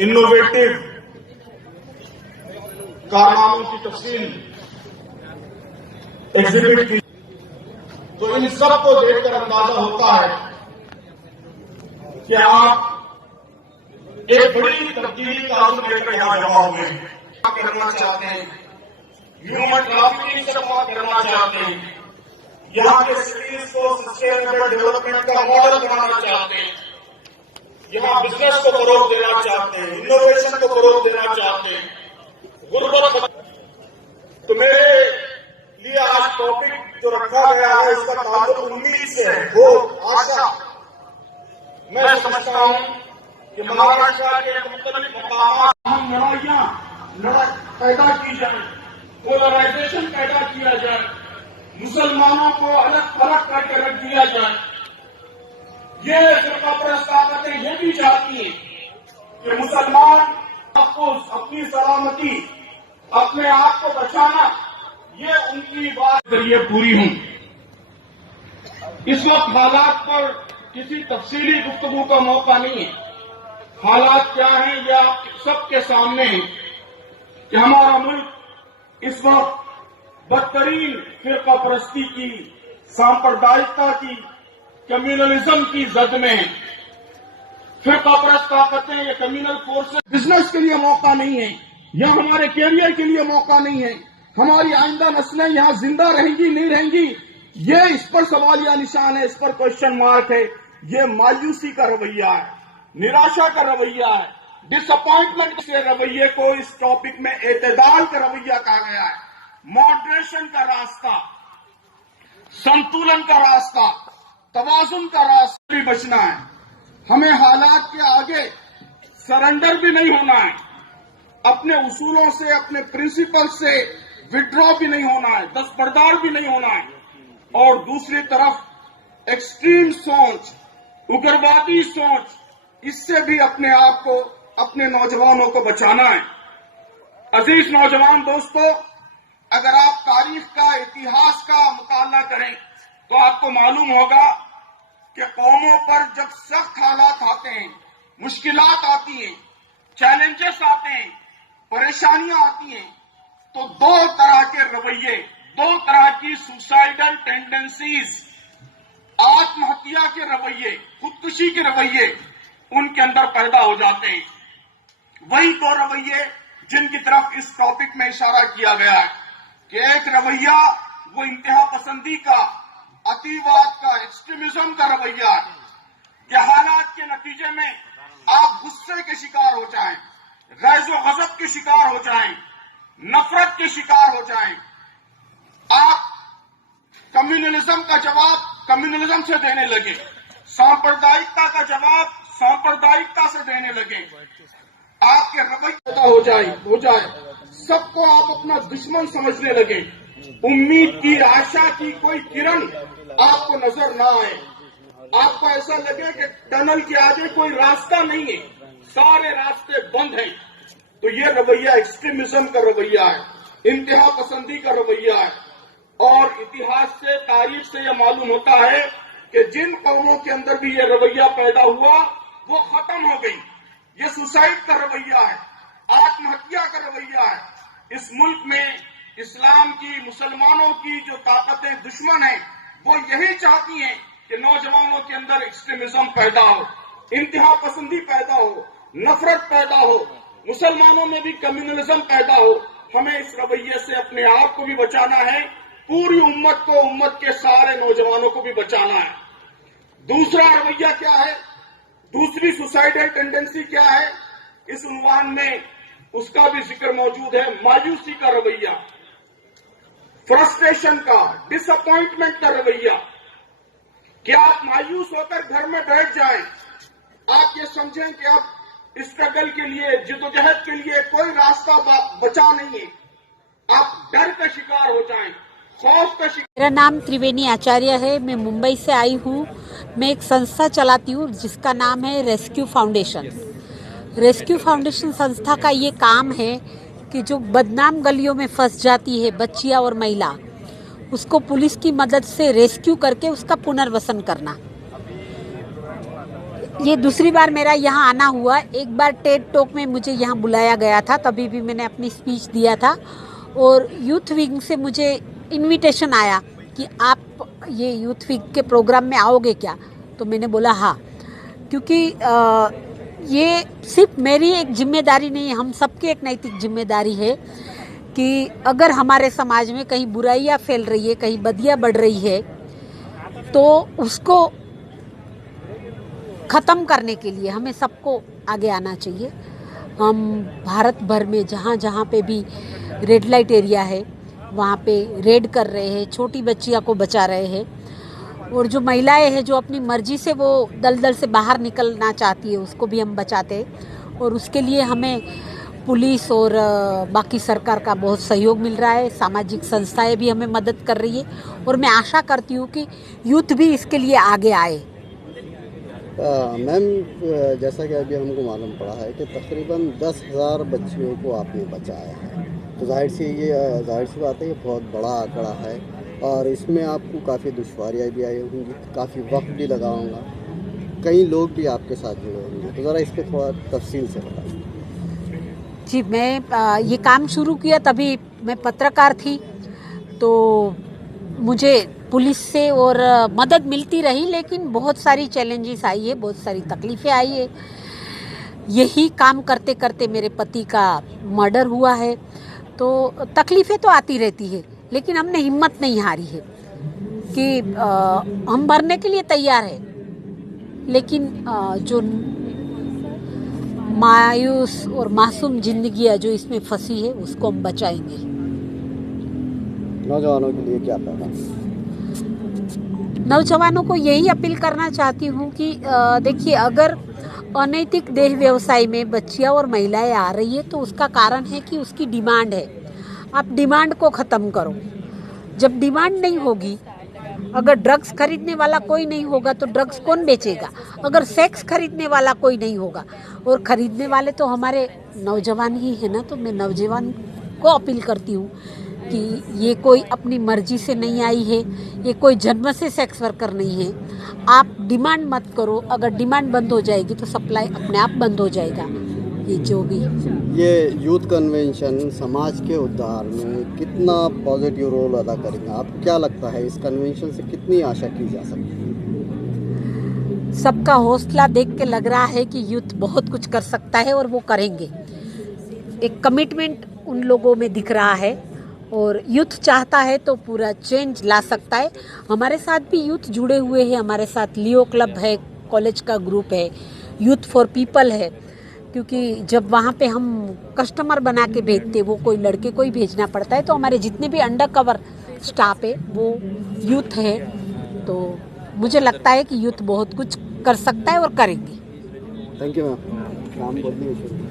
Innovative कारनामों की तफसील एग्जिबिट की, तो इन सब को देखकर अंदाजा होता है कि आप एक बड़ी तब्दीली का आंसू लेकर यहां जमा हुए करना चाहते हैं, ह्यूमन ट्रैफिकिंग से समाप्त करना चाहते हैं, यहां के सिटीज को सस्टेनेबल डेवलपमेंट का मॉडल बनाना चाहते हैं, यहां बिजनेस को फरोग देना चाहते हैं, इनोवेशन को फरोग देना चाहते हैं, गुर्बत। तो मेरे लिए आज टॉपिक जो रखा गया है उसका ताल्लुक उम्मीद से है, वो आशा। मैं समझता हूं कि महाराष्ट्र के मुख्तलिफ मकामात हम लड़ाइयां पैदा की जाए, पोलराइजेशन पैदा किया जाए, मुसलमानों को अलग थलग करके रख दिया जाए। ये फिरकापरस्त ताकतें ये भी चाहती हैं कि मुसलमान आपको अपनी सलामती, अपने आप को बचाना, ये उनकी बात जरिए पूरी हूं। इस वक्त हालात पर किसी तफसीली गुफ्तगू का मौका नहीं है। हालात क्या हैं ये आप सबके सामने है कि हमारा मुल्क इस वक्त बदतरीन फिरकापरस्ती की, सांप्रदायिकता की, कम्युनलिज्म की जद में है। फिरकापरस्त ताकतें, ये कम्युनल फोर्सेस बिजनेस के लिए मौका नहीं है, या हमारे कैरियर के लिए मौका नहीं है, हमारी आइंदा नस्लें यहां जिंदा रहेंगी नहीं रहेंगी, ये इस पर सवालिया निशान है, इस पर क्वेश्चन मार्क है। ये मायूसी का रवैया है, निराशा का रवैया है, डिसअपॉइंटमेंट के रवैये को इस टॉपिक में एतदाल का रवैया कहा गया है। मॉडरेशन का रास्ता, संतुलन का रास्ता, तवाजुन का रास्ता भी बचना है। हमें हालात के आगे सरेंडर भी नहीं होना है, अपने उसूलों से, अपने प्रिंसिपल से विड्रॉ भी नहीं होना है, दस्तबरदार भी नहीं होना है। और दूसरी तरफ एक्सट्रीम सोच, उग्रवादी सोच, इससे भी अपने आप को, अपने नौजवानों को बचाना है। अजीज नौजवान दोस्तों, अगर आप तारीख का, इतिहास का मुताला करें तो आपको मालूम होगा कि कौमों पर जब सख्त हालात आते हैं, मुश्किलात आती हैं, चैलेंजेस आते हैं, परेशानियां आती हैं, तो दो तरह के रवैये, दो तरह की सुसाइडल टेंडेंसीज, आत्महत्या के रवैये, खुदकुशी के रवैये उनके अंदर पैदा हो जाते हैं। वही दो रवैये जिनकी तरफ इस टॉपिक में इशारा किया गया है कि एक रवैया वो इंतहा पसंदी का, अतिवाद का, एक्सट्रीमिज्म का रवैया है कि हालात के नतीजे में आप गुस्से के शिकार हो जाएं, गैज़ो गज़ब के शिकार हो जाएं, नफरत के शिकार हो जाएं, आप कम्युनलिज्म का जवाब कम्युनलिज्म से देने लगे, सांप्रदायिकता का जवाब सांप्रदायिकता से देने लगे, आपके रवैये पैदा हो जाए, सबको आप अपना दुश्मन समझने लगे, उम्मीद की, आशा की कोई किरण आपको नजर ना आए, आपको ऐसा लगे कि टनल के आगे कोई रास्ता नहीं है, सारे रास्ते बंद हैं। तो ये रवैया एक्सट्रीमिज्म का रवैया है, इंतहा पसंदी का रवैया है। और इतिहास से, तारीख से यह मालूम होता है कि जिन कौमों के अंदर भी ये रवैया पैदा हुआ वो खत्म हो गई। ये सुसाइड का रवैया है, आत्महत्या का रवैया है। इस मुल्क में इस्लाम की, मुसलमानों की जो ताकतें दुश्मन हैं, वो यही चाहती हैं कि नौजवानों के अंदर एक्सट्रीमिज्म पैदा हो, इंतहा पसंदी पैदा हो, नफरत पैदा हो, मुसलमानों में भी कम्युनलिज्म पैदा हो। हमें इस रवैये से अपने आप को भी बचाना है, पूरी उम्मत को, उम्मत के सारे नौजवानों को भी बचाना है। दूसरा रवैया क्या है, दूसरी सुसाइडल टेंडेंसी क्या है, इस उन्वान में उसका भी जिक्र मौजूद है। मायूसी का रवैया, फ्रस्ट्रेशन का, डिसअपॉइंटमेंट का रवैया कि आप मायूस होकर घर में बैठ जाएं, आप ये समझें कि आप स्ट्रगल के लिए, जिद्दोजहद के लिए कोई रास्ता बचा नहीं है, आप डर का शिकार हो जाएं, खौफ का शिकार। मेरा नाम त्रिवेणी आचार्य है, मैं मुंबई से आई हूँ। मैं एक संस्था चलाती हूँ जिसका नाम है रेस्क्यू फाउंडेशन। रेस्क्यू फाउंडेशन संस्था का ये काम है कि जो बदनाम गलियों में फंस जाती है बच्चियाँ और महिला, उसको पुलिस की मदद से रेस्क्यू करके उसका पुनर्वसन करना। ये दूसरी बार मेरा यहाँ आना हुआ। एक बार टेड टॉक में मुझे यहाँ बुलाया गया था, तभी भी मैंने अपनी स्पीच दिया था और यूथ विंग से मुझे इनविटेशन आया कि आप ये यूथ विंग के प्रोग्राम में आओगे क्या। तो मैंने बोला हाँ, क्योंकि ये सिर्फ मेरी एक जिम्मेदारी नहीं, हम सबकी एक नैतिक जिम्मेदारी है कि अगर हमारे समाज में कहीं बुराइयाँ फैल रही है, कहीं बदियाँ बढ़ रही है, तो उसको ख़त्म करने के लिए हमें सबको आगे आना चाहिए। हम भारत भर में जहाँ जहाँ पे भी रेड लाइट एरिया है वहाँ पे रेड कर रहे हैं, छोटी बच्चियों को बचा रहे हैं, और जो महिलाएं हैं जो अपनी मर्जी से वो दलदल से बाहर निकलना चाहती है उसको भी हम बचाते हैं। और उसके लिए हमें पुलिस और बाकी सरकार का बहुत सहयोग मिल रहा है, सामाजिक संस्थाएं भी हमें मदद कर रही है और मैं आशा करती हूँ कि यूथ भी इसके लिए आगे आए। मैम, जैसा कि अभी हमको मालूम पड़ा है कि तकरीबन 10,000 बच्चियों को आपने बचाया है, तो जाहिर सी बात है ये बहुत बड़ा आंकड़ा है और इसमें आपको काफ़ी दुश्वारियाँ भी आई होंगी, काफ़ी वक्त भी लगा होगा, कई लोग भी आपके साथ जुड़े होंगे, तो ज़रा इस पर थोड़ा तफसील से बताइए। जी, मैं ये काम शुरू किया तभी मैं पत्रकार थी, तो मुझे पुलिस से और मदद मिलती रही, लेकिन बहुत सारी चैलेंजेस आई है, बहुत सारी तकलीफ़ें आई है। यही काम करते करते मेरे पति का मर्डर हुआ है, तो तकलीफ़ें तो आती रहती है, लेकिन हमने हिम्मत नहीं हारी है कि हम मरने के लिए तैयार है, लेकिन जो मायूस और मासूम जिंदगियां जो इसमें फंसी है उसको हम बचाएंगे। नौजवानों के लिए क्या पैगाम? नौजवानों को यही अपील करना चाहती हूँ कि देखिए, अगर अनैतिक देह व्यवसाय में बच्चियाँ और महिलाएं आ रही है तो उसका कारण है कि उसकी डिमांड है। आप डिमांड को ख़त्म करो। जब डिमांड नहीं होगी, अगर ड्रग्स खरीदने वाला कोई नहीं होगा तो ड्रग्स कौन बेचेगा? अगर सेक्स खरीदने वाला कोई नहीं होगा, और खरीदने वाले तो हमारे नौजवान ही है ना, तो मैं नौजवान को अपील करती हूँ कि ये कोई अपनी मर्जी से नहीं आई है, ये कोई जन्म से सेक्स वर्कर नहीं है। आप डिमांड मत करो, अगर डिमांड बंद हो जाएगी तो सप्लाई अपने आप बंद हो जाएगा। ये जो भी ये यूथ कन्वेंशन समाज के उद्धार में कितना पॉजिटिव रोल अदा करेगा? आपको क्या लगता है इस कन्वेंशन से कितनी आशा की जा सकती है? सबका हौसला देख के लग रहा है कि यूथ बहुत कुछ कर सकता है और वो करेंगे। एक कमिटमेंट उन लोगों में दिख रहा है और यूथ चाहता है तो पूरा चेंज ला सकता है। हमारे साथ भी यूथ जुड़े हुए हैं, हमारे साथ लियो क्लब है, कॉलेज का ग्रुप है, यूथ फॉर पीपल है, क्योंकि जब वहाँ पे हम कस्टमर बना के भेजते, वो कोई लड़के को ही भेजना पड़ता है, तो हमारे जितने भी अंडर कवर स्टाफ है वो यूथ है। तो मुझे लगता है कि यूथ बहुत कुछ कर सकता है और करेंगे। Thank you ma'am. नाम बोलिए।